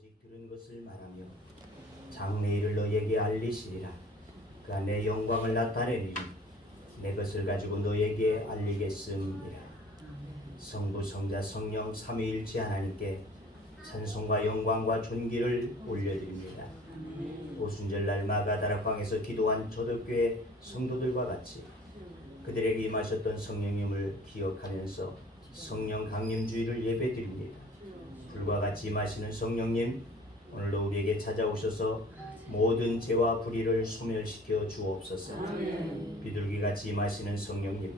오직 들은 것을 말하며 장래일을 너에게 알리시리라. 그가 내 영광을 나타내리니 내 것을 가지고 너에게 알리겠음이라. 성부 성자 성령 삼위일체 하나님께 찬송과 영광과 존귀를 올려드립니다. 오순절날 마가다락방에서 기도한 초대교회 성도들과 같이 그들에게 임하셨던 성령님을 기억하면서 성령 강림주의를 예배드립니다. 불과 같이 임하시는 성령님, 오늘도 우리에게 찾아오셔서 모든 죄와 불의를 소멸시켜 주옵소서. 비둘기같이 임하시는 성령님,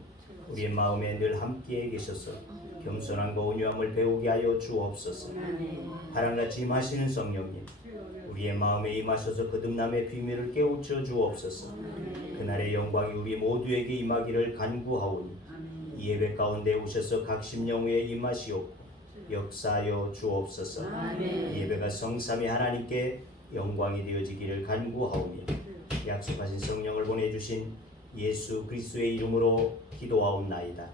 우리의 마음에 늘 함께 계셔서 겸손함과 온유함을 배우게 하여 주옵소서. 바람같이 임하시는 성령님, 우리의 마음에 임하셔서 거듭남의 비밀을 깨우쳐 주옵소서. 그날의 영광이 우리 모두에게 임하기를 간구하오니 이 예배 가운데 오셔서 각 심령에 임하시옵고 역사하여 주옵소서. 이 예배가 성삼위 하나님께 영광이 되어지기를 간구하오니 약속하신 성령을 보내주신 예수 그리스도의 이름으로 기도하옵나이다.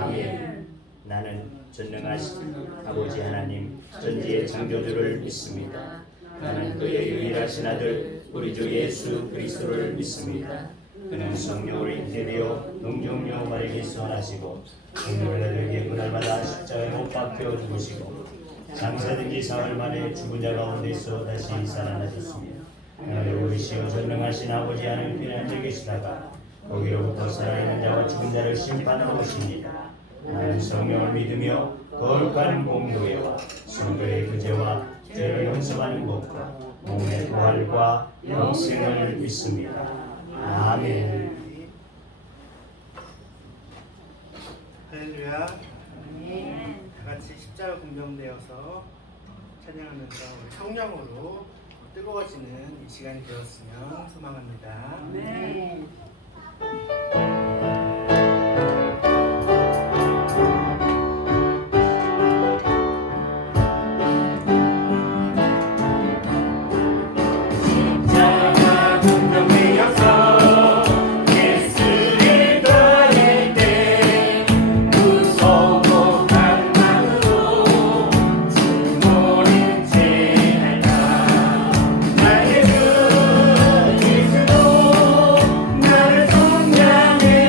아멘. 나는 전능하신 아버지 하나님 전지의 창조주를 믿습니다. 나는 그의 유일하신 아들 우리 주 예수 그리스도를 믿습니다. 그는 성령으로 잉태되어 농종녀 마리아에서 나시고 성령을 아들에게 그날마다 십자가에 못 박혀 죽으시고 장사된 사흘 만에 죽은 자 가운데서 다시 살아나셨습니다. 그날에 오르시어 전능하신 아버지 하나님께 앉아 계시다가 거기로부터 살아있는 자와 죽은 자를 심판하러 오십니다. 나는 성령을 믿으며 거룩한 공교회와 성도의 구제와 죄를 용서하는 것과 몸의 부활과 영생을 믿습니다. 아멘. 할렐루야. 다같이 십자가 공경되어서 찬양하면서 우리 성령으로 뜨거워지는 이 시간이 되었으면 소망합니다. 아멘. 나를 성장해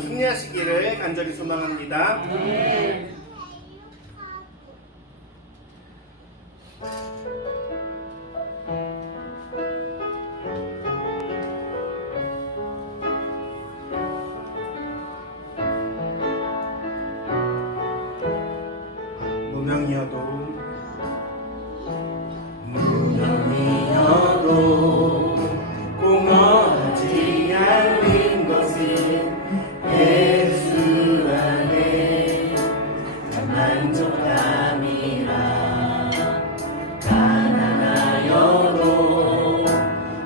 승리하시기를 간절히 소망합니다. 무명이어도 공허하지 않는 것은 예수 안에 만족함이라. 가난하여도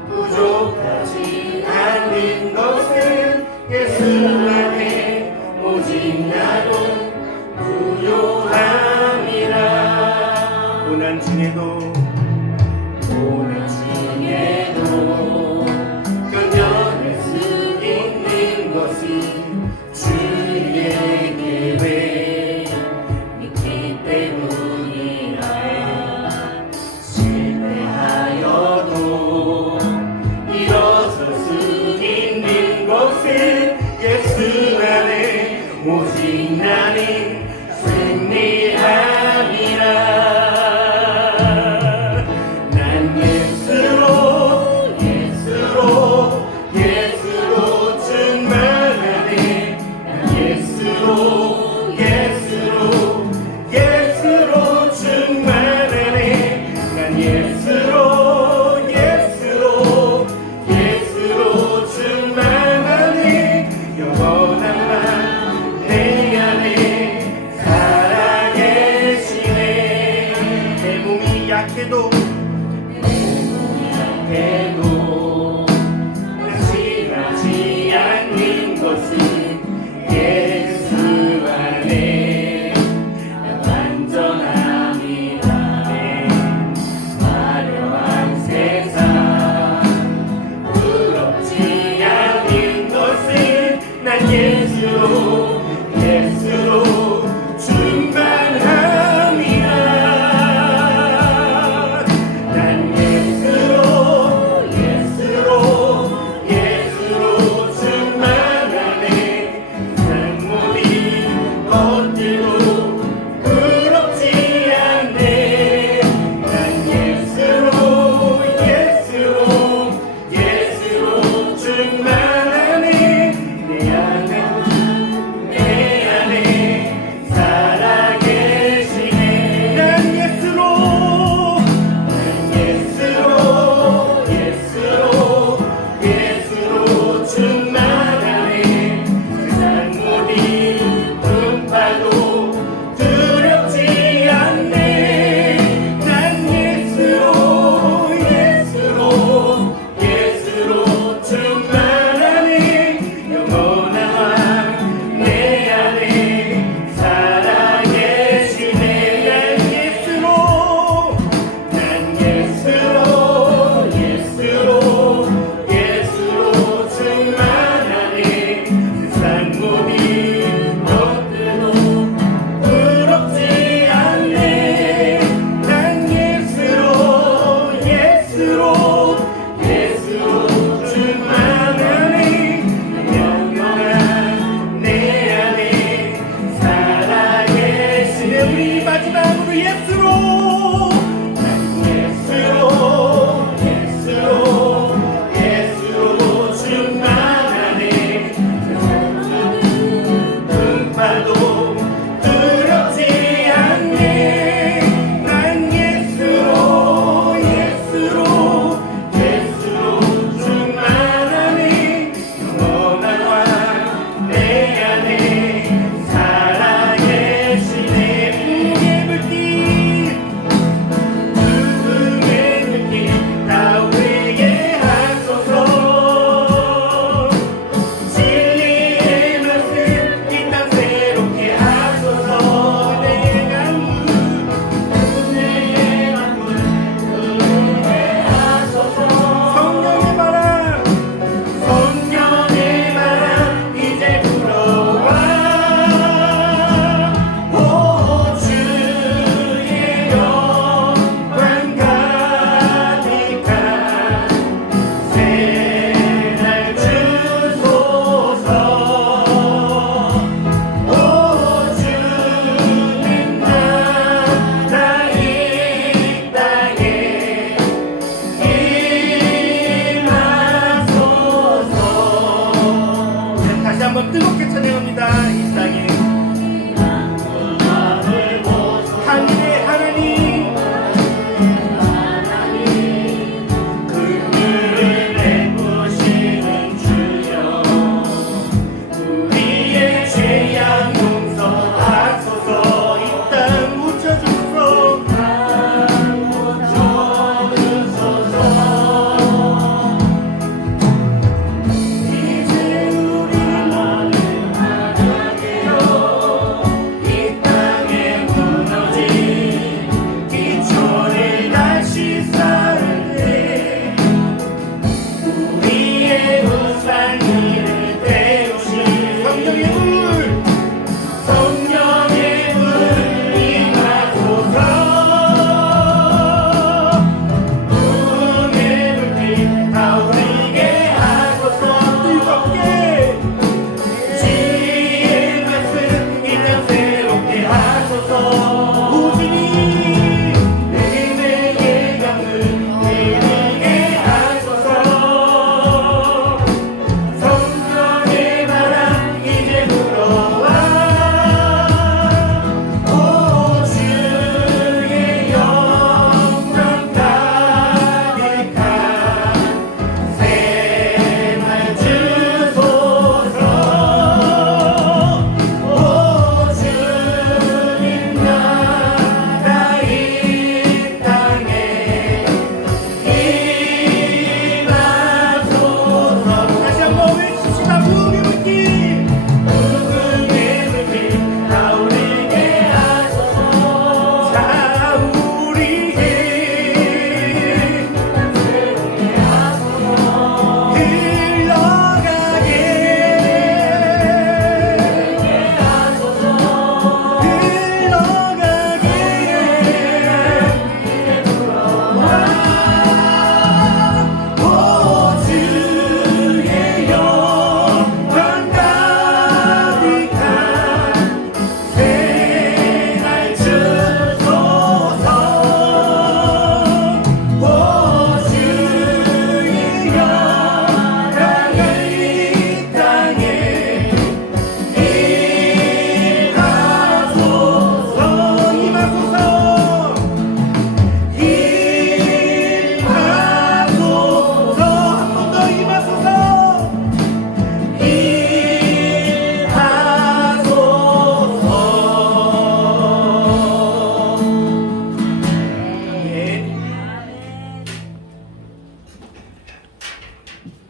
부족하지 않는 것은 예수 안에 오직 나는 부요함이라. 고난 중에도 견뎌낼 수 있는 것이 주의 계획 믿기 때문이라. 실패하여도 일어설 수 있는 것은 예수 안에 오직 나는 승리함이라. 약해도 낙심하지 않는 것은 예수 안에 완전함이라. 화려한 세상 부럽지 않는 것은 난 예수로 충만함이라.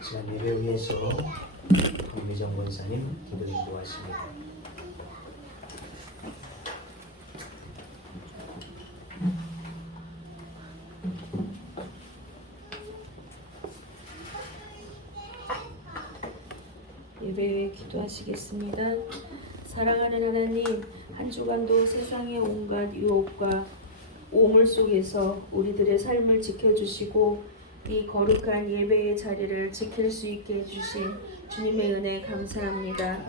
지난 예배 위해서 황미정 권사님 기도 인도하십니다. 예배 기도하시겠습니다. 사랑하는 하나님, 한 주간도 세상의 온갖 유혹과 오물 속에서 우리들의 삶을 지켜주시고 이 거룩한 예배의 자리를 지킬 수 있게 해주신 주님의 은혜 감사합니다.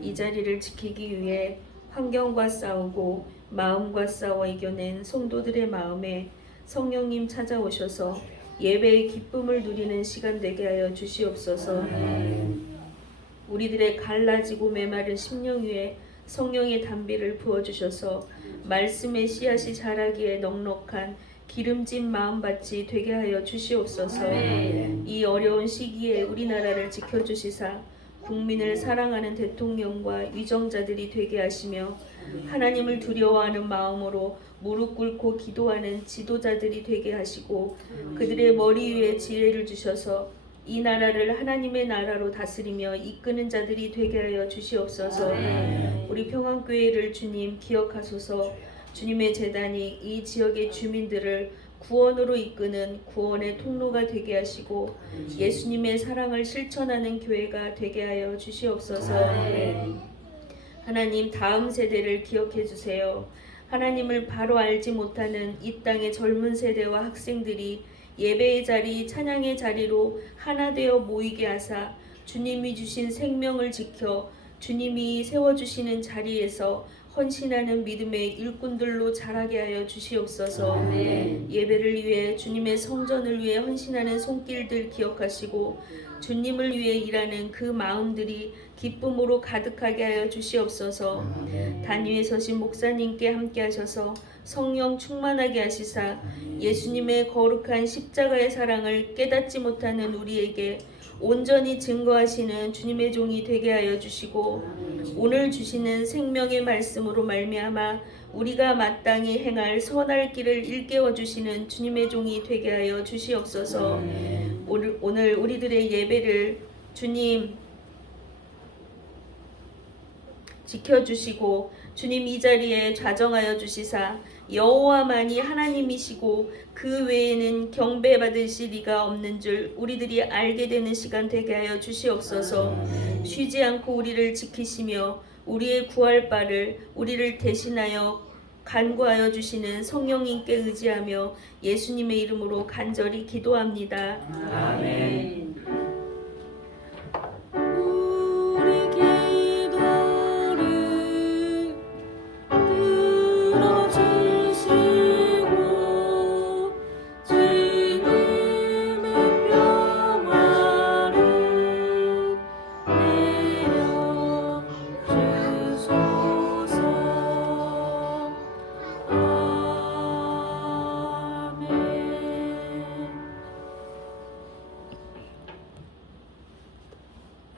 이 자리를 지키기 위해 환경과 싸우고 마음과 싸워 이겨낸 성도들의 마음에 성령님 찾아오셔서 예배의 기쁨을 누리는 시간 되게 하여 주시옵소서. 우리들의 갈라지고 메마른 심령 위에 성령의 단비를 부어주셔서 말씀의 씨앗이 자라기에 넉넉한 기름진 마음밭이 되게 하여 주시옵소서. 이 어려운 시기에 우리나라를 지켜주시사 국민을 사랑하는 대통령과 위정자들이 되게 하시며 하나님을 두려워하는 마음으로 무릎 꿇고 기도하는 지도자들이 되게 하시고 그들의 머리 위에 지혜를 주셔서 이 나라를 하나님의 나라로 다스리며 이끄는 자들이 되게 하여 주시옵소서. 우리 평안교회를 주님 기억하소서. 주님의 재단이 이 지역의 주민들을 구원으로 이끄는 구원의 통로가 되게 하시고 예수님의 사랑을 실천하는 교회가 되게 하여 주시옵소서. 하나님, 다음 세대를 기억해 주세요. 하나님을 바로 알지 못하는 이 땅의 젊은 세대와 학생들이 예배의 자리, 찬양의 자리로 하나 되어 모이게 하사 주님이 주신 생명을 지켜 주님이 세워주시는 자리에서 헌신하는 믿음의 일꾼들로 자라게 하여 주시옵소서. 예배를 위해 주님의 성전을 위해 헌신하는 손길들 기억하시고 주님을 위해 일하는 그 마음들이 기쁨으로 가득하게 하여 주시옵소서. 단위에 서신 목사님께 함께 하셔서 성령 충만하게 하시사 예수님의 거룩한 십자가의 사랑을 깨닫지 못하는 우리에게 온전히 증거하시는 주님의 종이 되게 하여 주시고 오늘 주시는 생명의 말씀으로 말미암아 우리가 마땅히 행할 선할 길을 일깨워 주시는 주님의 종이 되게 하여 주시옵소서. 오늘 우리들의 예배를 주님 지켜주시고 주님 이 자리에 좌정하여 주시사 여호와만이 하나님이시고 그 외에는 경배받으실 이가 없는 줄 우리들이 알게 되는 시간 되게 하여 주시옵소서. 쉬지 않고 우리를 지키시며 우리의 구할 바를 우리를 대신하여 간구하여 주시는 성령님께 의지하며 예수님의 이름으로 간절히 기도합니다. 아멘.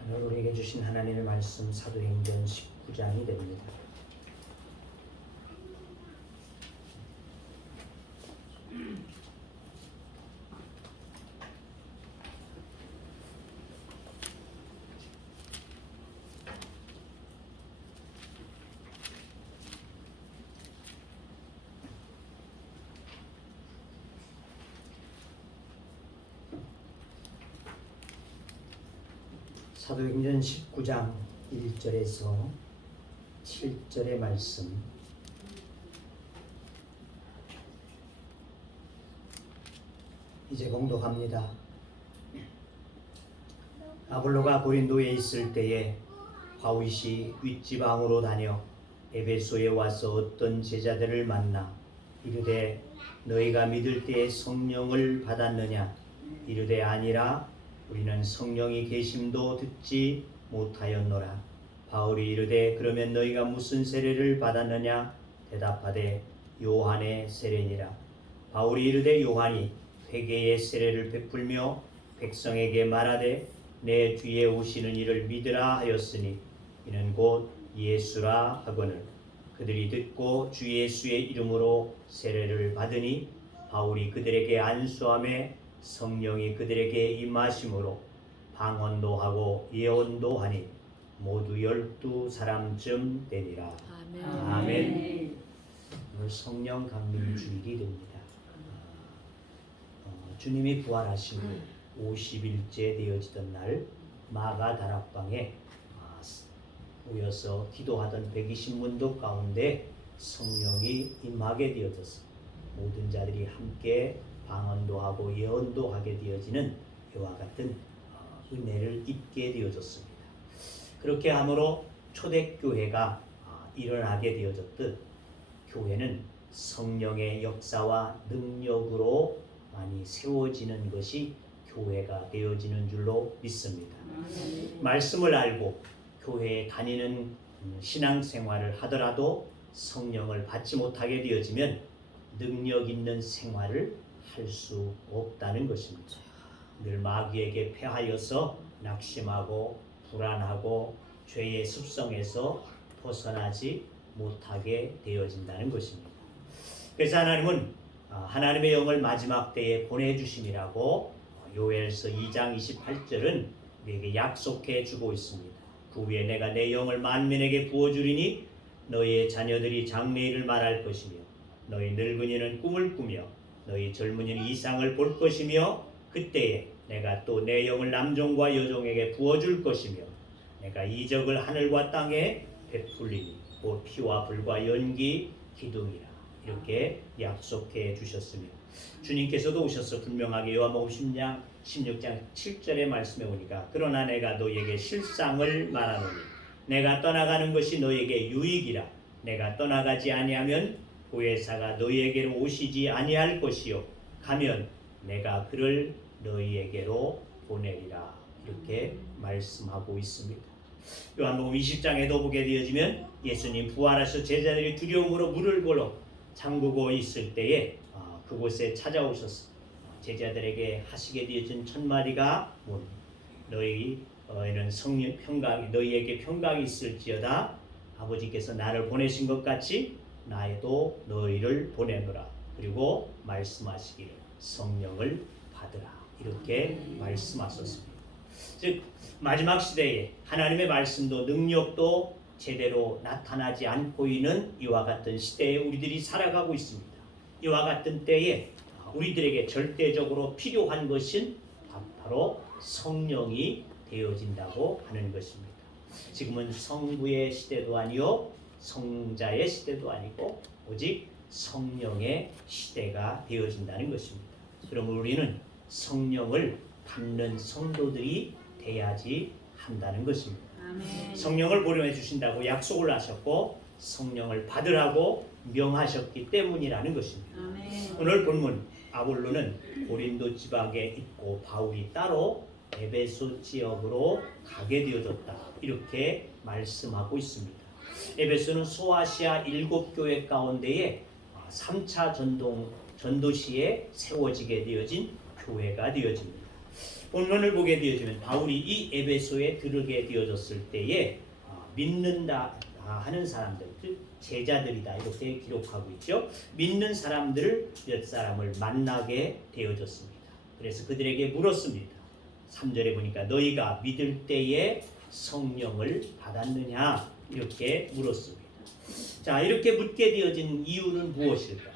오늘 우리에게 주신 하나님의 말씀 사도행전 19장이 됩니다. 사도행전 19장 1절에서 7절의 말씀. 이제 봉독합니다. 아볼로가 고린도에 있을 때에 바울이 윗지방으로 다녀 에베소에 와서 어떤 제자들을 만나 이르되 너희가 믿을 때에 성령을 받았느냐? 이르되 아니라 우리는 성령이 계심도 듣지 못하였노라. 바울이 이르되 그러면 너희가 무슨 세례를 받았느냐? 대답하되 요한의 세례니라. 바울이 이르되 요한이 회개의 세례를 베풀며 백성에게 말하되 내 뒤에 오시는 이를 믿으라 하였으니 이는 곧 예수라 하거늘 그들이 듣고 주 예수의 이름으로 세례를 받으니 바울이 그들에게 안수하매 성령이 그들에게 임하심으로 방언도 하고 예언도 하니 모두 12사람쯤 되니라. 아멘. 오늘 성령 강림 주일이 됩니다. 주님이 부활하신 50일째 되어지던 날 마가 다락방에 모여서 기도하던 120문도 가운데 성령이 임하게 되어졌습니다. 모든 자들이 함께 방언도 하고 예언도 하게 되어지는 이와 같은 은혜를 입게 되어졌습니다. 그렇게 함으로 초대교회가 일어나게 되어졌듯 교회는 성령의 역사와 능력으로 많이 세워지는 것이 교회가 되어지는 줄로 믿습니다. 말씀을 알고 교회에 다니는 신앙생활을 하더라도 성령을 받지 못하게 되어지면 능력 있는 생활을 할 수 없다는 것입니다. 늘 마귀에게 패하여서 낙심하고 불안하고 죄의 습성에서 벗어나지 못하게 되어진다는 것입니다. 그래서 하나님은 하나님의 영을 마지막 때에 보내주심이라고 요엘서 2장 28절은 우리에게 약속해 주고 있습니다. 그 후에 내가 내 영을 만민에게 부어주리니 너희의 자녀들이 장래일을 말할 것이며 너희 늙은이는 꿈을 꾸며 너희 젊은이는 이상을 볼 것이며 그때에 내가 또 내 영을 남종과 여종에게 부어줄 것이며 내가 이적을 하늘과 땅에 베풀리니 곧 피와 불과 연기 기둥이라 이렇게 약속해 주셨으며 주님께서도 오셔서 분명하게 요한복음 16장 7절의 말씀에 보니까 그러나 내가 너희에게 실상을 말하노니 내가 떠나가는 것이 너희에게 유익이라 내가 떠나가지 아니하면 보혜사가 너희에게로 오시지 아니할 것이요 가면 내가 그를 너희에게로 보내리라 이렇게 말씀하고 있습니다. 요한복음 20장에도 보게 되어지면 예수님 부활하셔 제자들이 두려움으로 물을 보러 잠그고 있을 때에 그곳에 찾아오셔서 제자들에게 하시게 되어진 첫 마디가 뭐니? 너희는 성령 평강이 너희에게 평강이 있을지어다 아버지께서 나를 보내신 것 같이 나에도 너희를 보내노라. 그리고 말씀하시기를 성령을 받으라. 이렇게 말씀하셨습니다. 즉 마지막 시대에 하나님의 말씀도 능력도 제대로 나타나지 않고 있는 이와 같은 시대에 우리들이 살아가고 있습니다. 이와 같은 때에 우리들에게 절대적으로 필요한 것은 바로 성령이 되어진다고 하는 것입니다. 지금은 성부의 시대도 아니요 성자의 시대도 아니고 오직 성령의 시대가 되어진다는 것입니다. 그러므로 우리는 성령을 받는 성도들이 돼야지 한다는 것입니다. 아멘. 성령을 보내해 주신다고 약속을 하셨고 성령을 받으라고 명하셨기 때문이라는 것입니다. 아멘. 오늘 본문 아볼로는 고린도 지방에 있고 바울이 따로 에베소 지역으로 가게 되어졌다. 이렇게 말씀하고 있습니다. 에베소는 소아시아 7교회 가운데에 3차 전도시에 세워지게 되어진 교회가 되어집니다. 본문을 보게 되어지면 바울이 이 에베소에 들어게 되어졌을 때에 믿는다 하는 사람들, 즉 제자들이다 이렇게 기록하고 있죠. 믿는 사람들을 몇 사람을 만나게 되어졌습니다. 그래서 그들에게 물었습니다. 3절에 보니까 너희가 믿을 때에 성령을 받았느냐 이렇게 물었습니다. 자, 이렇게 묻게 되어진 이유는 무엇일까요?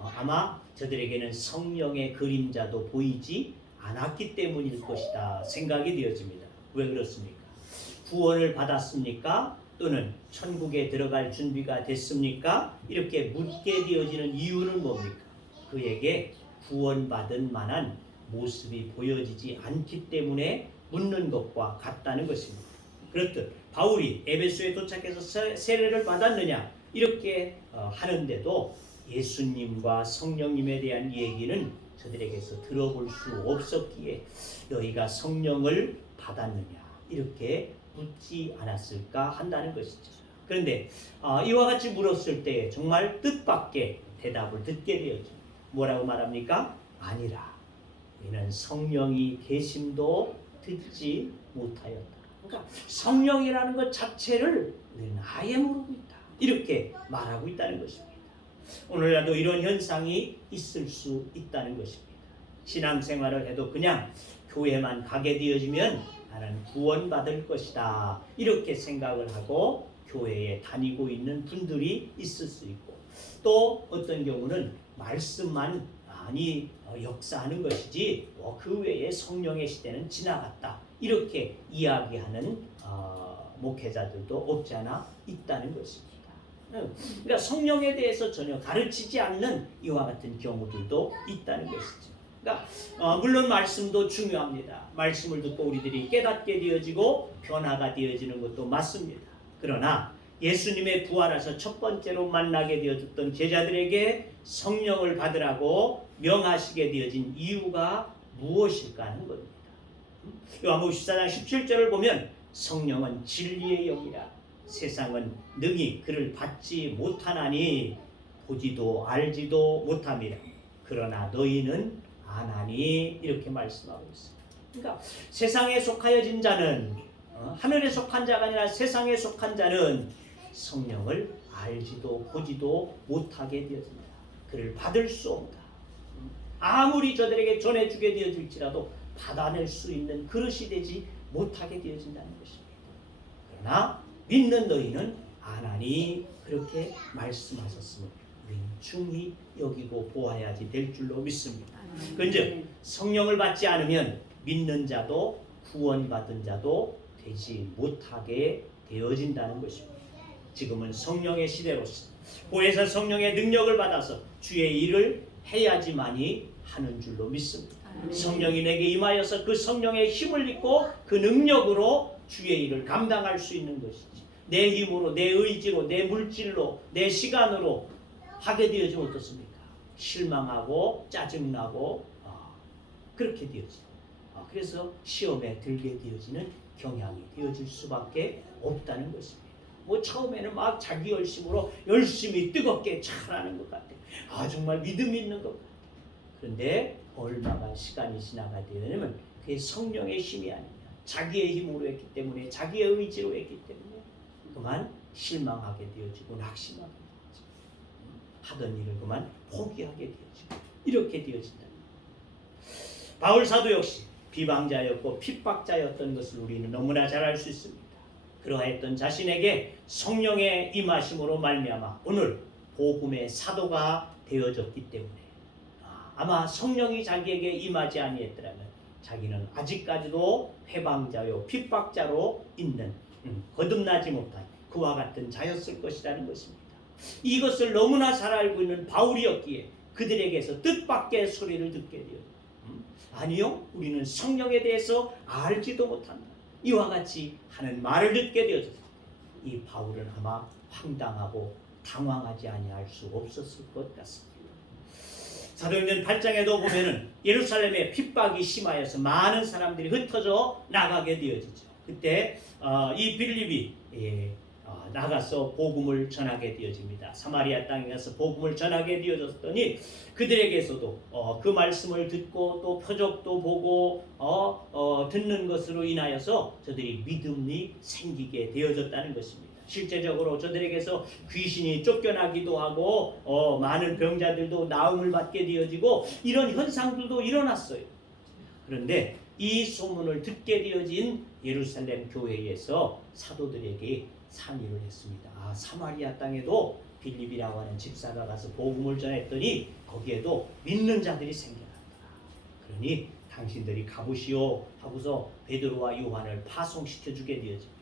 아마 저들에게는 성령의 그림자도 보이지 않았기 때문일 것이다 생각이 되어집니다. 왜 그렇습니까? 구원을 받았습니까? 또는 천국에 들어갈 준비가 됐습니까? 이렇게 묻게 되어지는 이유는 뭡니까? 그에게 구원받은 만한 모습이 보여지지 않기 때문에 묻는 것과 같다는 것입니다. 그렇듯 바울이 에베소에 도착해서 세례를 받았느냐 이렇게 하는데도 예수님과 성령님에 대한 얘기는 저들에게서 들어볼 수 없었기에 너희가 성령을 받았느냐 이렇게 묻지 않았을까 한다는 것이죠. 그런데 이와 같이 물었을 때 정말 뜻밖의 대답을 듣게 되었죠. 뭐라고 말합니까? 아니라 우리는 성령이 계심도 듣지 못하였다. 그러니까 성령이라는 것 자체를 우리는 아예 모르고 있다. 이렇게 말하고 있다는 것입니다. 오늘날도 이런 현상이 있을 수 있다는 것입니다. 신앙생활을 해도 그냥 교회만 가게 되어지면 나는 구원받을 것이다. 이렇게 생각을 하고 교회에 다니고 있는 분들이 있을 수 있고, 또 어떤 경우는 말씀만 많이 역사하는 것이지 그 외에 성령의 시대는 지나갔다. 이렇게 이야기하는 목회자들도 없지 않아 있다는 것입니다. 그러니까 성령에 대해서 전혀 가르치지 않는 이와 같은 경우들도 있다는 것이죠. 그러니까 물론 말씀도 중요합니다. 말씀을 듣고 우리들이 깨닫게 되어지고 변화가 되어지는 것도 맞습니다. 그러나 예수님의 부활하셔 첫 번째로 만나게 되어졌던 제자들에게 성령을 받으라고 명하시게 되어진 이유가 무엇일까 하는 겁니다. 요한복음 14장 17절을 보면 성령은 진리의 영이라 세상은 능히 그를 받지 못하나니 보지도 알지도 못함이라 그러나 너희는 아나니 이렇게 말씀하고 있습니다. 그러니까 세상에 속하여진 자는 하늘에 속한 자가 아니라 세상에 속한 자는 성령을 알지도 보지도 못하게 되어집니다. 그를 받을 수 없다. 아무리 저들에게 전해주게 되어질지라도 받아낼 수 있는 그릇이 되지 못하게 되어진다는 것입니다. 그러나 믿는 너희는 아나니 그렇게 말씀하셨음을 중히 여기고 보아야지 될 줄로 믿습니다. 그런즉 성령을 받지 않으면 믿는 자도 구원받은 자도 되지 못하게 되어진다는 것입니다. 지금은 성령의 시대로서 보혜사 성령의 능력을 받아서 주의 일을 해야지만이 하는 줄로 믿습니다. 성령이 내게 임하여서 그 성령의 힘을 입고 그 능력으로 주의 일을 감당할 수 있는 것이지 내 힘으로 내 의지로 내 물질로 내 시간으로 하게 되어지면 어떻습니까? 실망하고 짜증나고 그렇게 되어지죠. 그래서 시험에 들게 되어지는 경향이 되어질 수밖에 없다는 것입니다. 뭐 처음에는 막 자기 열심으로 열심히 뜨겁게 잘하는 것 같아. 정말 믿음 있는 것 같아. 그런데 얼마가 시간이 지나가 되면 그게 성령의 힘이 아니냐. 자기의 힘으로 했기 때문에 자기의 의지로 했기 때문에 그만 실망하게 되어지고 낙심하게 되어지고 하던 일을 그만 포기하게 되어지고 이렇게 되어진다. 바울 사도 역시 비방자였고 핍박자였던 것을 우리는 너무나 잘 알 수 있습니다. 그러하였던 자신에게 성령의 임하심으로 말미암아 오늘 복음의 사도가 되어졌기 때문에 아마 성령이 자기에게 임하지 아니했더라면 자기는 아직까지도 회방자요 핍박자로 있는 거듭나지 못한 그와 같은 자였을 것이라는 것입니다. 이것을 너무나 잘 알고 있는 바울이었기에 그들에게서 뜻밖의 소리를 듣게 되었다. 아니요, 우리는 성령에 대해서 알지도 못한다. 이와 같이 하는 말을 듣게 되었습니다. 이 바울은 아마 황당하고 당황하지 아니할 수 없었을 것 같습니다. 사도행전 8장에도 보면은 예루살렘에 핍박이 심하여서 많은 사람들이 흩어져 나가게 되어지죠. 그때 이 빌립이 나가서 복음을 전하게 되어집니다. 사마리아 땅에 가서 복음을 전하게 되어졌더니 그들에게서도 그 말씀을 듣고 또 표적도 보고 듣는 것으로 인하여서 저들이 믿음이 생기게 되어졌다는 것입니다. 실제적으로 저들에게서 귀신이 쫓겨나기도 하고 많은 병자들도 나음을 받게 되어지고 이런 현상들도 일어났어요. 그런데 이 소문을 듣게 되어진 예루살렘 교회에서 사도들에게 상의를 했습니다. 사마리아 땅에도 빌립이라고 하는 집사가 가서 복음을 전했더니 거기에도 믿는 자들이 생겨났다. 그러니 당신들이 가보시오 하고서 베드로와 요한을 파송시켜 주게 되어집니다.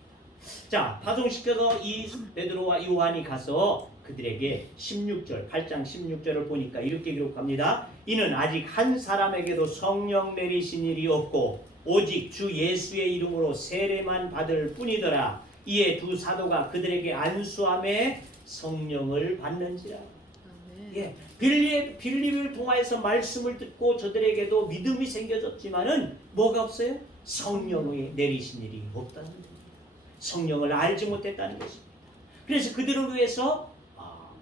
자, 파송시켜서 이 베드로와 요한이 가서 그들에게 16절, 8장 16절을 보니까 이렇게 기록합니다. 이는 아직 한 사람에게도 성령 내리신 일이 없고 오직 주 예수의 이름으로 세례만 받을 뿐이더라. 이에 두 사도가 그들에게 안수함에 성령을 받는지라. 빌립을 통하여서 말씀을 듣고 저들에게도 믿음이 생겨졌지만은 뭐가 없어요? 성령의 내리신 일이 없다는 겁니다. 성령을 알지 못했다는 것입니다. 그래서 그들을 위해서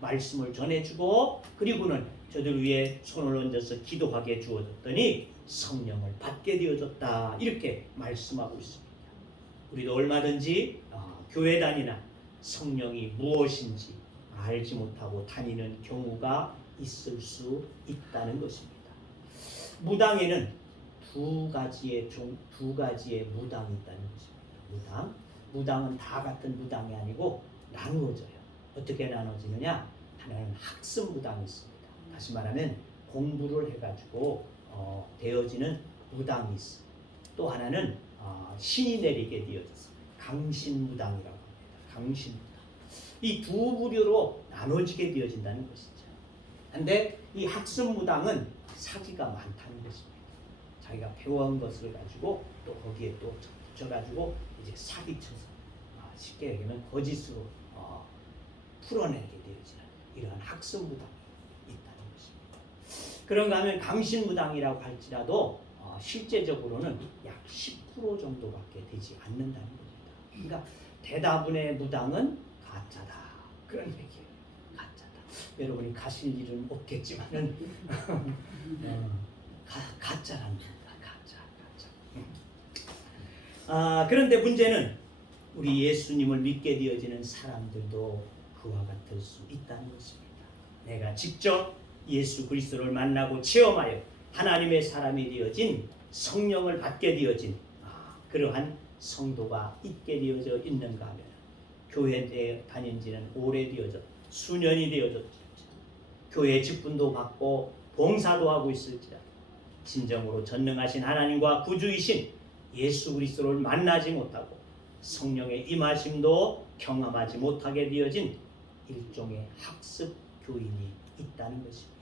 말씀을 전해주고 그리고는 저들 위해 손을 얹어서 기도하게 주어졌더니 성령을 받게 되어졌다. 이렇게 말씀하고 있습니다. 우리도 얼마든지 교회 다니나 성령이 무엇인지 알지 못하고 다니는 경우가 있을 수 있다는 것입니다. 무당에는 두 가지의 무당이 있다는 것입니다. 무당은 다 같은 무당이 아니고 나누어져요. 어떻게 나눠지느냐? 하나는 학습 무당이 있습니다. 다시 말하면 공부를 해가지고 되어지는 무당이 있습니다. 또 하나는 신이 내리게 되어져서 강신무당이라고 합니다. 강신무당. 이 두 부류로 나눠지게 되어진다는 것이죠. 근데 이 학습무당은 사기가 많다는 것입니다. 자기가 배워온 것을 가지고 또 거기에 또 붙여가지고 이제 사기쳐서 쉽게 얘기하면 거짓으로 풀어내게 되어지는 이러한 학습무당이 있다는 것입니다. 그런가 하면 강신무당이라고 할지라도 실제적으로는 약 10% 정도밖에 되지 않는다는 겁니다. 그러니까 대다분의 무당은 가짜다. 그런 얘기예요. 가짜다. 여러분이 가실 일은 없겠지만은 가짜란 겁니다. 가짜. 그런데 문제는 우리 예수님을 믿게 되어지는 사람들도 그와 같을 수 있다는 것입니다. 내가 직접 예수 그리스도를 만나고 체험하여 하나님의 사람이 되어진 성령을 받게 되어진 그러한 성도가 있게 되어져 있는가 하면 교회에 다닌 지는 오래되어져 수년이 되어졌죠. 교회 직분도 받고 봉사도 하고 있을지라도 진정으로 전능하신 하나님과 구주이신 예수 그리스도를 만나지 못하고 성령의 임하심도 경험하지 못하게 되어진 일종의 학습 교인이 있다는 것입니다.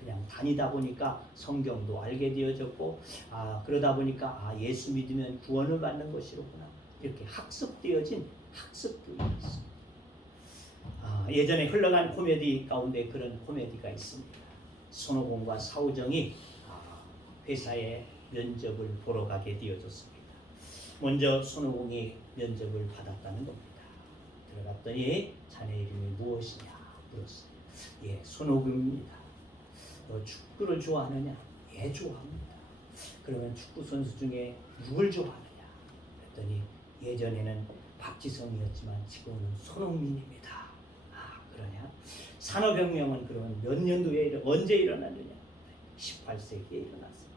그냥 다니다 보니까 성경도 알게 되어졌고 그러다 보니까 예수 믿으면 구원을 받는 것이로구나 이렇게 학습되어진 학습교인이 있습니다. 예전에 흘러간 코미디 가운데 그런 코미디가 있습니다. 손오공과 사우정이 회사에 면접을 보러 가게 되어졌습니다. 먼저 손오공이 면접을 받았다는 겁니다. 들어갔더니 자네 이름이 무엇이냐 물었어요. 예, 손오공입니다. 너 축구를 좋아하느냐? 예, 좋아합니다. 그러면 축구 선수 중에 누굴 좋아하느냐? 그랬더니 예전에는 박지성이었지만 지금은 손흥민입니다. 그러냐? 산업혁명은 그러면 몇 년도에 언제 일어났느냐? 18세기에 일어났습니다.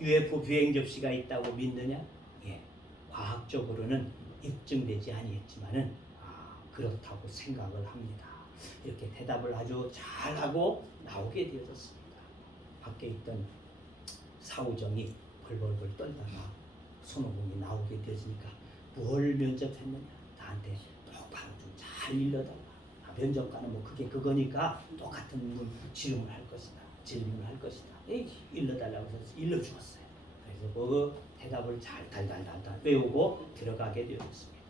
UFO 비행 접시가 있다고 믿느냐? 예, 과학적으로는 입증되지 아니했지만은 그렇다고 생각을 합니다. 이렇게 대답을 아주 잘하고 나오게 되어졌습니다. 밖에 있던 사우정이 벌벌벌 떨다가 손오공이 나오게 되어지니까 뭘 면접했느냐? 나한테 똑바로 좀 잘 일러달라. 면접관은 뭐 그게 그거니까 똑같은 질문을 할 것이다. 일러달라고 해서 일러주었어요. 그래서 그 대답을 잘 달달달달 외우고 들어가게 되었습니다.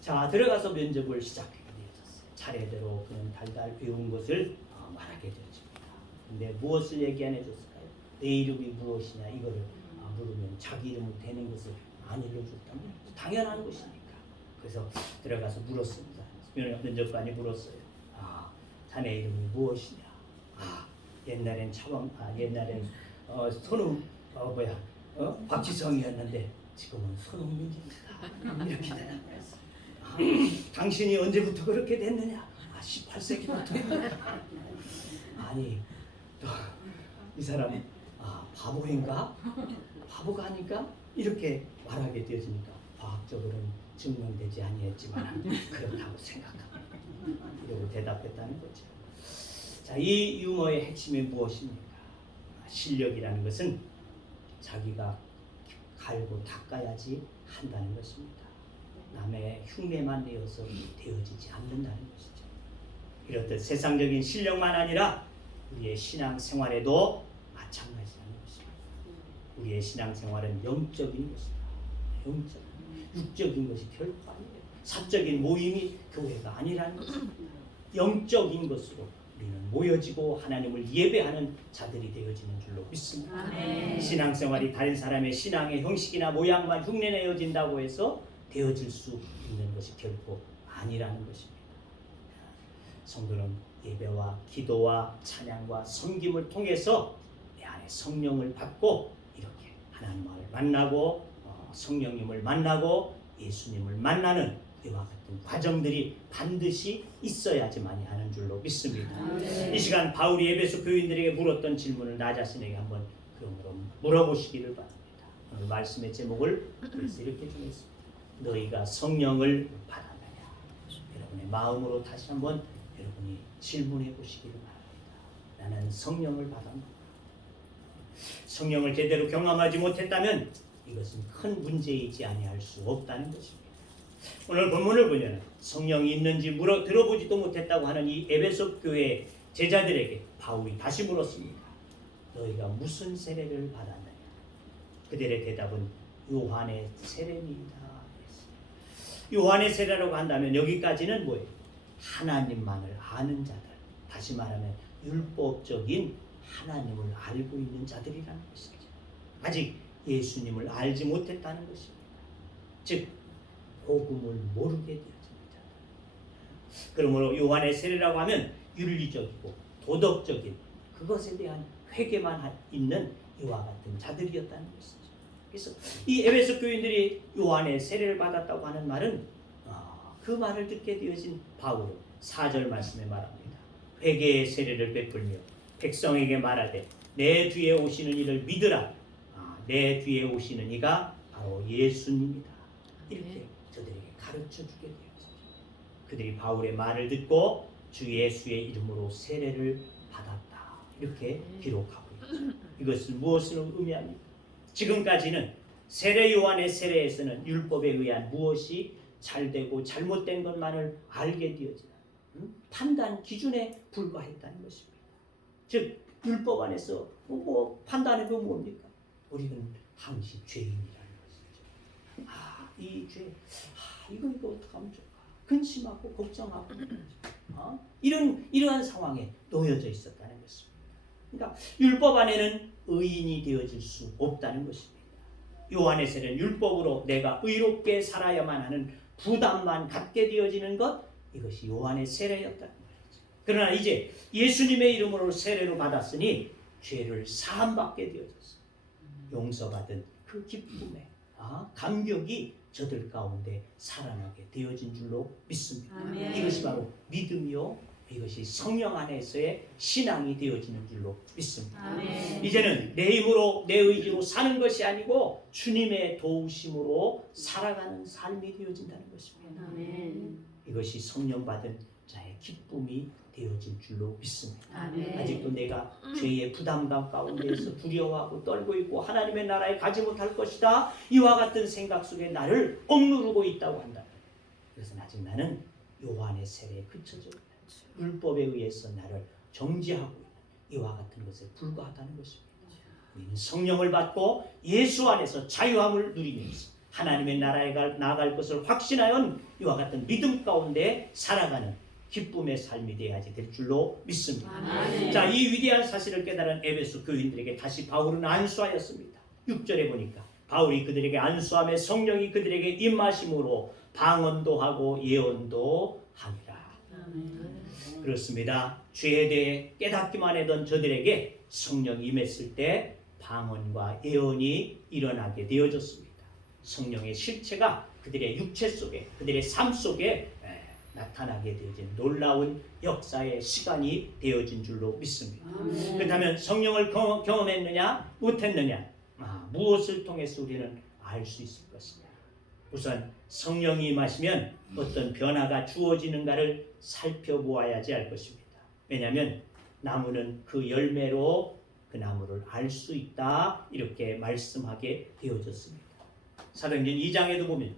자, 들어가서 면접을 시작하게 되었어요. 차례대로 그는 달달 외운 것을 말하게 되었습니다. 근데 무엇을 얘기 안 해줬을까요? 내 이름이 무엇이냐 이거를 물으면 자기 이름을 대는 것을 안 일러줬다면 당연한 것이니까. 그래서 들어가서 물었습니다. 면접관이 물었어요. 자네 이름이 무엇이냐? 옛날엔 박지성이었는데 지금은 손흥민입니다. 이렇게 대답했어요. 당신이 언제부터 그렇게 됐느냐? 18세기부터. 아니, 이 사람 바보인가? 바보가 아닐까? 이렇게 말하게 되어지니까 과학적으로는 증명되지 아니했지만 그렇다고 생각합니다. 이러고 대답했다는 거죠. 자, 이 유머의 핵심이 무엇입니까? 실력이라는 것은 자기가 갈고 닦아야지 한다는 것입니다. 남의 흉내만 내어서 되어지지 않는다는 것이죠. 이렇듯 세상적인 실력만 아니라 우리의 신앙생활에도 마찬가지라는 것입니다. 우리의 신앙생활은 영적인 것입니다. 육적인 것이 결코 아니에요. 사적인 모임이 교회가 아니라는 것입니다. 영적인 것으로 우리는 모여지고 하나님을 예배하는 자들이 되어지는 줄로 믿습니다. 신앙생활이 다른 사람의 신앙의 형식이나 모양만 흉내내어진다고 해서 되어질 수 있는 것이 결코 아니라는 것입니다. 성도는 예배와 기도와 찬양과 섬김을 통해서 내 안에 성령을 받고 이렇게 하나님을 만나고 성령님을 만나고 예수님을 만나는 이와 같은 과정들이 반드시 있어야지만이 하는 줄로 믿습니다. 이 시간 바울이 에베소 교인들에게 물었던 질문을 나 자신에게 한번 그러므로 물어보시기를 바랍니다. 오늘 말씀의 제목을 그래서 이렇게 정했습니다. 너희가 성령을 받았느냐? 여러분의 마음으로 다시 한번 여러분이 질문해 보시기를 바랍니다. 나는 성령을 받았는가? 성령을 제대로 경험하지 못했다면 이것은 큰 문제이지 아니할 수 없다는 것입니다. 오늘 본문을 보면 성령이 있는지 들어보지도 못했다고 하는 이 에베소 교회 제자들에게 바울이 다시 물었습니다. 너희가 무슨 세례를 받았느냐? 그들의 대답은 요한의 세례입니다. 요한의 세례라고 한다면 여기까지는 뭐예요? 하나님만을 아는 자들, 다시 말하면 율법적인 하나님을 알고 있는 자들이라는 것이죠. 아직 예수님을 알지 못했다는 것입니다. 즉 복음을 모르게 되어진 자들. 그러므로 요한의 세례라고 하면 윤리적이고 도덕적인 그것에 대한 회개만 있는 이와 같은 자들이었다는 것이죠. 그래서 이 에베소 교인들이 요한의 세례를 받았다고 하는 말은 그 말을 듣게 되어진 바울은 4절 말씀에 말합니다. 회개의 세례를 베풀며 백성에게 말하되 내 뒤에 오시는 이를 믿으라. 내 뒤에 오시는 이가 바로 예수님이다. 이렇게 저들에게 가르쳐 주게 되었죠. 그들이 바울의 말을 듣고 주 예수의 이름으로 세례를 받았다. 이렇게 기록하고 있죠. 이것은 무엇을 의미합니까? 지금까지는 세례 요한의 세례에서는 율법에 의한 무엇이 잘되고 잘못된 것만을 알게 되어지는 판단 기준에 불과했다는 것입니다. 즉 율법 안에서 판단해 보면 뭡니까? 우리는 항시 죄인이라는 것이죠. 이 죄, 이거 어떻게 하면 좋을까? 근심하고 걱정하고 이러한 상황에 놓여져 있었다는 것입니다. 그러니까 율법 안에는 의인이 되어질 수 없다는 것입니다. 요한의 세례는 율법으로 내가 의롭게 살아야만 하는 부담만 갖게 되어지는 것, 이것이 요한의 세례였다는 것이죠. 그러나 이제 예수님의 이름으로 세례를 받았으니 죄를 사함받게 되어졌어요. 용서받은 그 기쁨에 감격이 저들 가운데 살아나게 되어진 줄로 믿습니다. 아멘. 이것이 바로 믿음이요, 이것이 성령 안에서의 신앙이 되어지는 줄로 믿습니다. 아멘. 이제는 내 힘으로 내 의지로 사는 것이 아니고 주님의 도우심으로 살아가는 삶이 되어진다는 것입니다. 아멘. 이것이 성령 받은 자의 기쁨이 되어질 줄로 믿습니다. 아멘. 아직도 내가 죄의 부담감 가운데에서 두려워하고 떨고 있고 하나님의 나라에 가지 못할 것이다, 이와 같은 생각 속에 나를 억누르고 있다고 한다. 그래서 아직 나는 요한의 세례에 그쳐져 있다. 율법에 의해서 나를 정지하고 있는 이와 같은 것에 불과하다는 것입니다. 우리는 성령을 받고 예수 안에서 자유함을 누리면서 하나님의 나라에 나아갈 것을 확신하여 이와 같은 믿음 가운데 살아가는 기쁨의 삶이 되어야지 될 줄로 믿습니다. 아멘. 자, 이 위대한 사실을 깨달은 에베소 교인들에게 다시 바울은 안수하였습니다. 6절에 보니까 바울이 그들에게 안수함에 성령이 그들에게 임하심으로 방언도 하고 예언도 하니라. 그렇습니다. 죄에 대해 깨닫기만 하던 저들에게 성령이 임했을 때 방언과 예언이 일어나게 되어졌습니다. 성령의 실체가 그들의 육체 속에, 그들의 삶 속에 나타나게 되어진 놀라운 역사의 시간이 되어진 줄로 믿습니다. 그렇다면 성령을 경험했느냐 못했느냐, 무엇을 통해서 우리는 알 수 있을 것이냐. 우선 성령이 임하시면 어떤 변화가 주어지는가를 살펴보아야지 할 것입니다. 왜냐하면 나무는 그 열매로 그 나무를 알 수 있다, 이렇게 말씀하게 되어졌습니다. 사도행전 2장에도 보면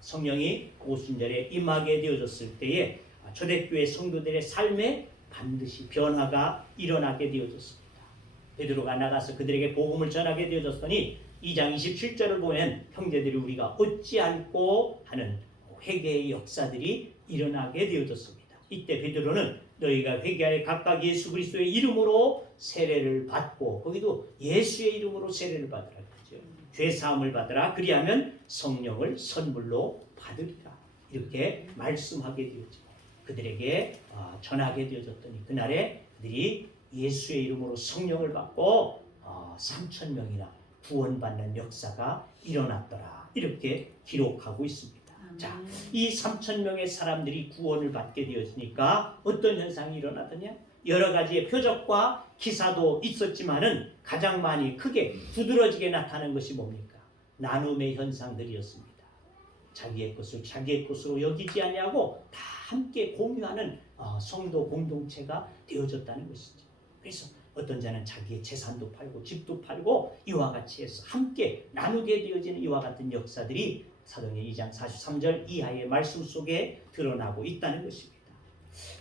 성령이 오순절에 임하게 되어졌을 때에 초대교회 성도들의 삶에 반드시 변화가 일어나게 되어졌습니다. 베드로가 나가서 그들에게 복음을 전하게 되어졌으니 2장 27절을 보면 형제들이 우리가 어찌할꼬 하는 회개의 역사들이 일어나게 되어졌습니다. 이때 베드로는 너희가 회개하여 각각 예수 그리스도의 이름으로 세례를 받고, 거기도 예수의 이름으로 세례를 받으라 그러죠. 죄 사함을 받으라, 그리하면 성령을 선물로 받으리라, 이렇게 말씀하게 되었죠. 그들에게 전하게 되어졌더니 그날에 그들이 예수의 이름으로 성령을 받고 3,000명이나 구원받는 역사가 일어났더라, 이렇게 기록하고 있습니다. 자, 이 3,000명의 사람들이 구원을 받게 되었으니까 어떤 현상이 일어나더냐? 여러 가지의 표적과 기사도 있었지만은 가장 많이 크게 두드러지게 나타난 것이 뭡니까? 나눔의 현상들이었습니다. 자기의 것을 자기의 것으로 여기지 아니하고 다 함께 공유하는 성도 공동체가 되어졌다는 것이죠. 그래서 어떤 자는 자기의 재산도 팔고 집도 팔고 이와 같이 해서 함께 나누게 되어지는 이와 같은 역사들이 사도행전 2장 43절 이하의 말씀 속에 드러나고 있다는 것입니다.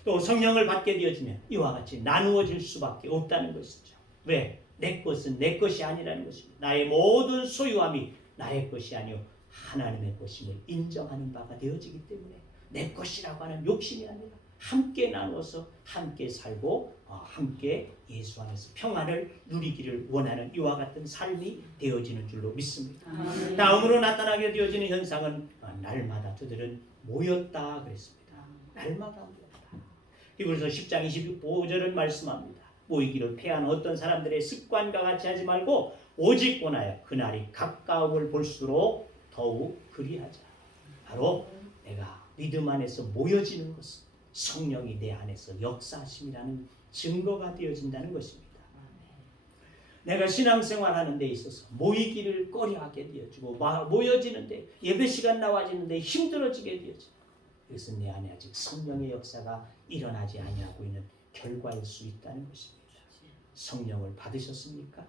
또 성령을 받게 되어지면 이와 같이 나누어질 수밖에 없다는 것이죠. 왜? 내 것은 내 것이 아니라는 것입니다. 나의 모든 소유함이 나의 것이 아니요 하나님의 것임을 인정하는 바가 되어지기 때문에 내 것이라고 하는 욕심이 아니라 함께 나누어서 함께 살고 함께 예수 안에서 평안을 누리기를 원하는 이와 같은 삶이 되어지는 줄로 믿습니다. 다음으로 나타나게 되어지는 현상은 날마다 저들은 모였다 그랬습니다. 날마다 모였다. 히브리서 10장 25절은 말씀합니다. 모이기를 패한 어떤 사람들의 습관과 같이 하지 말고 오직 원하여 그날이 가까움을 볼수록 더욱 그리하자. 바로 내가 믿음 안에서 모여지는 것은 성령이 내 안에서 역사하심이라는 증거가 되어진다는 것입니다. 내가 신앙생활하는 데 있어서 모이기를 꺼려하게 되어지고 모여지는데 예배 시간 나와지는데 힘들어지게 되어지고 이것은 내 안에 아직 성령의 역사가 일어나지 아니하고 있는 결과일 수 있다는 것입니다. 성령을 받으셨습니까?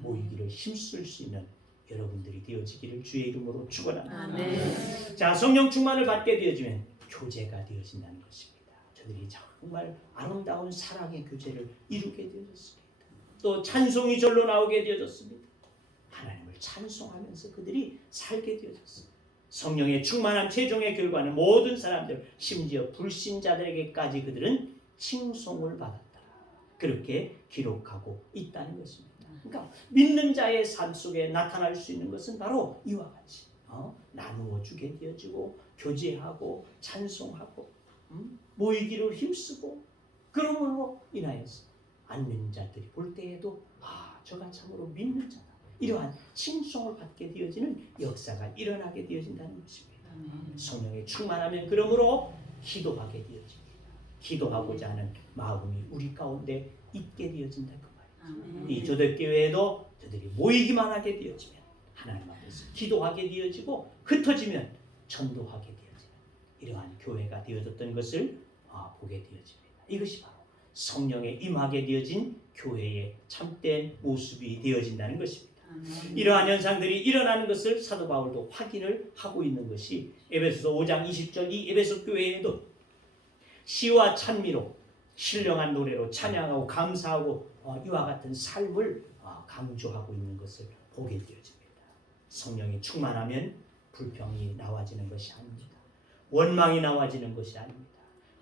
모이기를 힘쓸 수 있는 여러분들이 되어지기를 주의 이름으로 축원합니다. 자, 성령 충만을 받게 되어지면 교제가 되어진다는 것입니다. 저들이 정말 아름다운 사랑의 교제를 이루게 되어졌습니다. 또 찬송이 절로 나오게 되어졌습니다. 하나님을 찬송하면서 그들이 살게 되어졌습니다. 성령의 충만한 최종의 결과는 모든 사람들, 심지어 불신자들에게까지 그들은 칭송을 받았다. 그렇게 기록하고 있다는 것입니다. 그러니까 믿는 자의 삶 속에 나타날 수 있는 것은 바로 이와 같이 나누어 주게 되어지고 교제하고 찬송하고 모이기를 힘쓰고 그러므로 인하여서 안 믿는 자들이 볼 때에도 저가 참으로 믿는 자다. 이러한 칭송을 받게 되어지는 역사가 일어나게 되어진다는 것입니다. 성령의 충만하면 그러므로 기도하게 되어집니다. 기도하고자 하는 마음이 우리 가운데 있게 되어진다 그 말이죠. 이 조덕교회에도 저들이 모이기만 하게 되어지면 하나님 앞에서 기도하게 되어지고 흩어지면 전도하게 되어지는 이러한 교회가 되어졌던 것을 보게 되어집니다. 이것이 바로 성령에 임하게 되어진 교회의 참된 모습이 되어진다는 것입니다. 이러한 현상들이 일어나는 것을 사도 바울도 확인을 하고 있는 것이 에베소서 5장 20절 이 에베소 교회에도 시와 찬미로 신령한 노래로 찬양하고 감사하고 이와 같은 삶을 강조하고 있는 것을 보게 되어집니다. 성령이 충만하면 불평이 나와지는 것이 아닙니다. 원망이 나와지는 것이 아닙니다.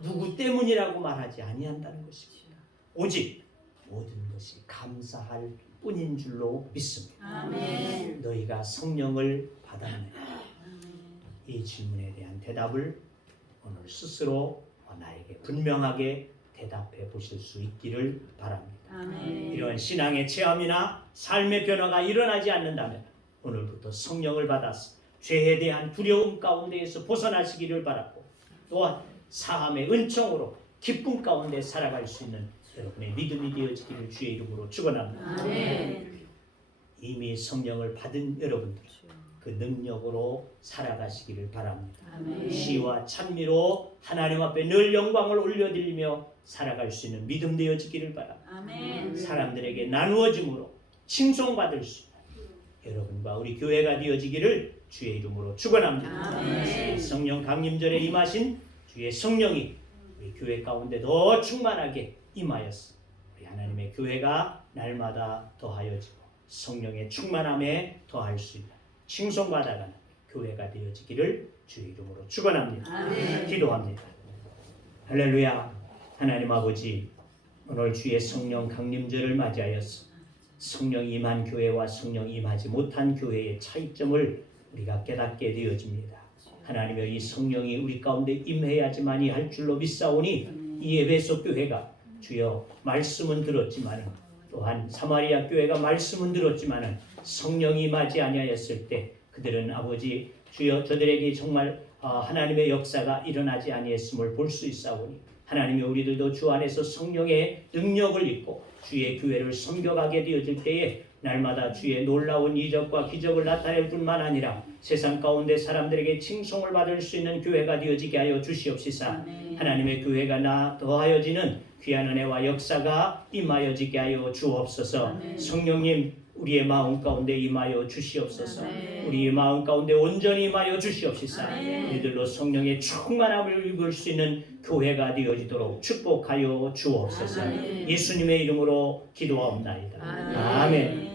누구 때문이라고 말하지 아니한다는 것입니다. 오직 모든 것이 감사할 뿐인 줄로 믿습니다. 아멘. 너희가 성령을 받았네. 이 질문에 대한 대답을 오늘 스스로 나에게 분명하게 대답해 보실 수 있기를 바랍니다. 아멘. 이런 신앙의 체험이나 삶의 변화가 일어나지 않는다면 오늘부터 성령을 받아서 죄에 대한 두려움 가운데에서 벗어나시기를 바라고 또한 사함의 은총으로 기쁨 가운데 살아갈 수 있는 여러분의 믿음이 되어지기를 주의 이름으로 축원합니다. 아멘. 이미 성령을 받은 여러분들 그 능력으로 살아가시기를 바랍니다. 아멘. 시와 찬미로 하나님 앞에 늘 영광을 올려드리며 살아갈 수 있는 믿음 되어지기를 바랍니다. 아멘. 사람들에게 나누어짐으로 칭송받을 수 있는 여러분과 우리 교회가 되어지기를 주의 이름으로 축원합니다. 아멘. 성령 강림절에 임하신 주의 성령이 우리 교회 가운데 더 충만하게 임하였어 우리 하나님의 교회가 날마다 더하여지고 성령의 충만함에 더할 수 있는 칭송받아가는 교회가 되어지기를 주의 이름으로 축원합니다. 아멘. 기도합니다. 할렐루야. 하나님 아버지 오늘 주의 성령 강림절을 맞이하여서 성령 임한 교회와 성령 임하지 못한 교회의 차이점을 우리가 깨닫게 되어집니다. 하나님의 이 성령이 우리 가운데 임해야지만이 할 줄로 믿사오니 이 에베소 교회가 주여 말씀은 들었지만 또한 사마리아 교회가 말씀은 들었지만 성령이 임하지 아니하였을 때 그들은 아버지 주여 저들에게 정말 하나님의 역사가 일어나지 아니했음을 볼 수 있사오니 하나님이 우리들도 주 안에서 성령의 능력을 입고 주의 교회를 섬겨가게 되어질 때에 날마다 주의 놀라운 이적과 기적을 나타낼 뿐만 아니라 세상 가운데 사람들에게 칭송을 받을 수 있는 교회가 되어지게 하여 주시옵시사. 하나님의 교회가 더하여지는 귀한 은혜와 역사가 임하여지게 하여 주옵소서. 성령님 우리의 마음 가운데 임하여 주시옵소서. 우리의 마음 가운데 온전히 임하여 주시옵시사. 우리들로 성령의 충만함을 입을 수 있는 교회가 되어지도록 축복하여 주옵소서. 예수님의 이름으로 기도하옵나이다. 아멘.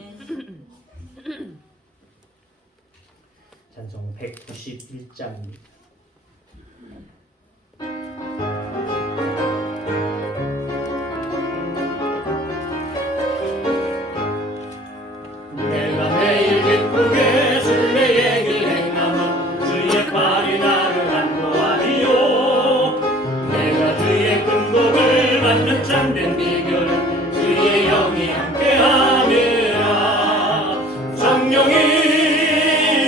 찬송 191장입니다. 내가 매일 기쁘게 순례의 길 행함은 주의 팔이 나를 안보하리요. 내가 주의 근복을 받는 참된 비결은 주의 영이 함께함이라. 성령이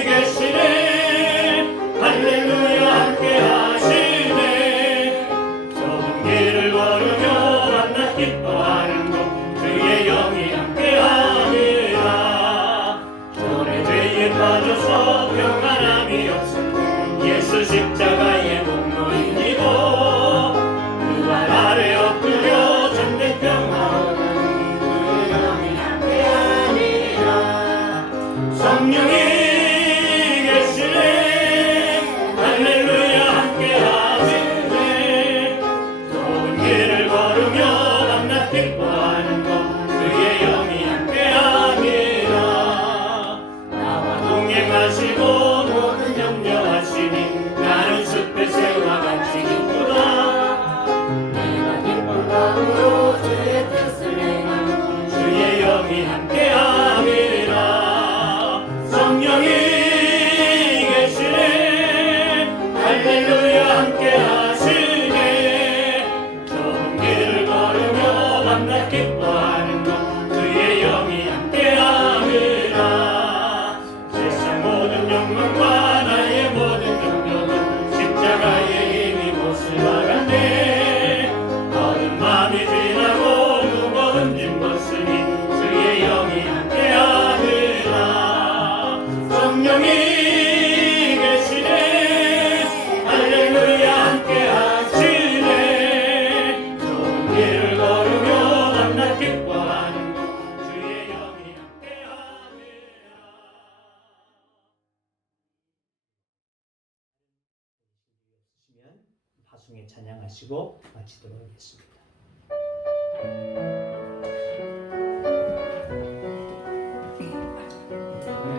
계시네. 할렐루야 함께하시네. 좁은 길을 걸으며 만나 기뻐하는 것 주의 영이 함께함이라. 손에 죄에 빠져서 평안함이 없음 예수 십자가의 공로이니고 그 발 아래 엎드려 참된 평화 얻으니 주의 영이 함께하니라. 성령이 계시네. 할렐루야 함께하시네. 좁은 길을 걸으며 밤낮 기뻐하는 것 주의 영이 함께함이라. 나와 동행하시고 모든 염려하시니 나는 숲의 새와 같이 기쁘다. 내가 기쁜 마음으로 주의 뜻을 행하는 주의 영이 함께함이라. 성령이 계시네. 할렐루야 함께하시네. 좁은 길을 걸으며 밤낮 기뻐하는 것 주의 영이 함께함이라. 세상 모든 욕망과 나의 모든 경력은 십자가의 힘이 못을 막았네. 어두운 밤이 지나고 무거운 짐 벗으니 주의 영이 함께함이라. 성령이 계시네. 할렐루야 함께하시네. 좁은 길을 걸으며 밤낮 기뻐하는 것 주의 영이 함께함이라. 없으시면 파송에 찬양하시고 마치도록 하겠습니다.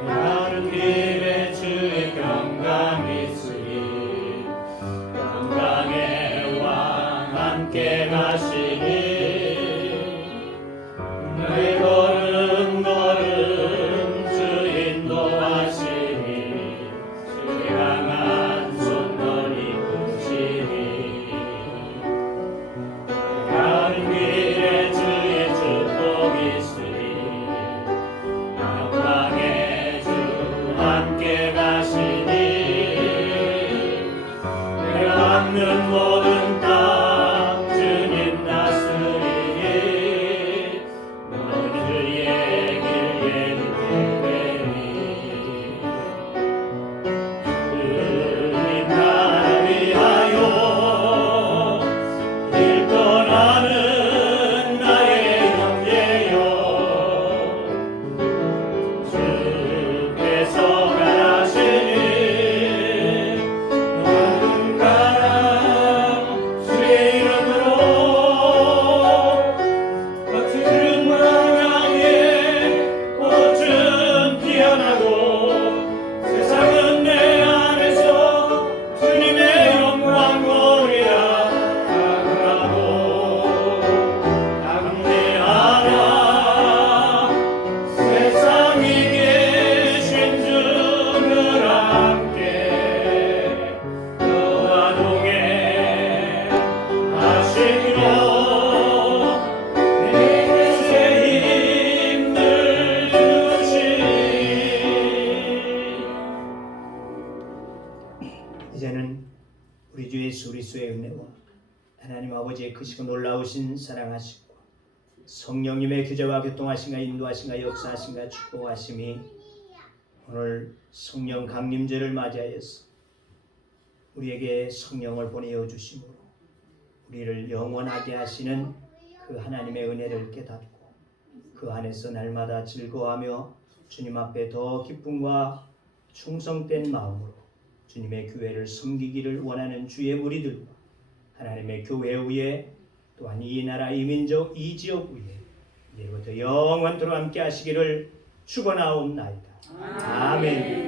가는 길에 주의 평강이 있으니 평강의 왕 함께 가시니 내 걸음 주 인도하시니 주의 강한 손을 이끄시니 가는 길에 주의 축복이 있으니 영광의 주 함께 가시니 내가 앉는 모든 땅 주님 다스리니 너는 주의 길 예리게 되니 주님 나를 위하여 길 떠나는 나의 형제여 주께서 가라시니 너는 가라. 주의 이름으로 거칠은 광야에 꽃은 피어나고 세상은 내 안에서 주님의 영광 보리라. 강하고 담대하라. 세상 이게 신주를 함께 너와 동행하시기로 내게 새 힘을 주시니. 이제는 우리 주 예수 그리스도의 은혜와 하나님 아버지의 크시고 놀라우신 사랑하시고 성령님의 규제와 교통하신가 인도하신가 역사하신가 축복하심이 오늘 성령 강림제를 맞이하여서 우리에게 성령을 보내어 주심으로 우리를 영원하게 하시는 그 하나님의 은혜를 깨닫고 그 안에서 날마다 즐거워하며 주님 앞에 더 기쁨과 충성된 마음으로 주님의 교회를 섬기기를 원하는 주의 무리들과 하나님의 교회 위에 또한 이 나라 이 민족 이 지역 위에 이제부터 영원토록 함께 하시기를 축원하옵나이다. 아멘.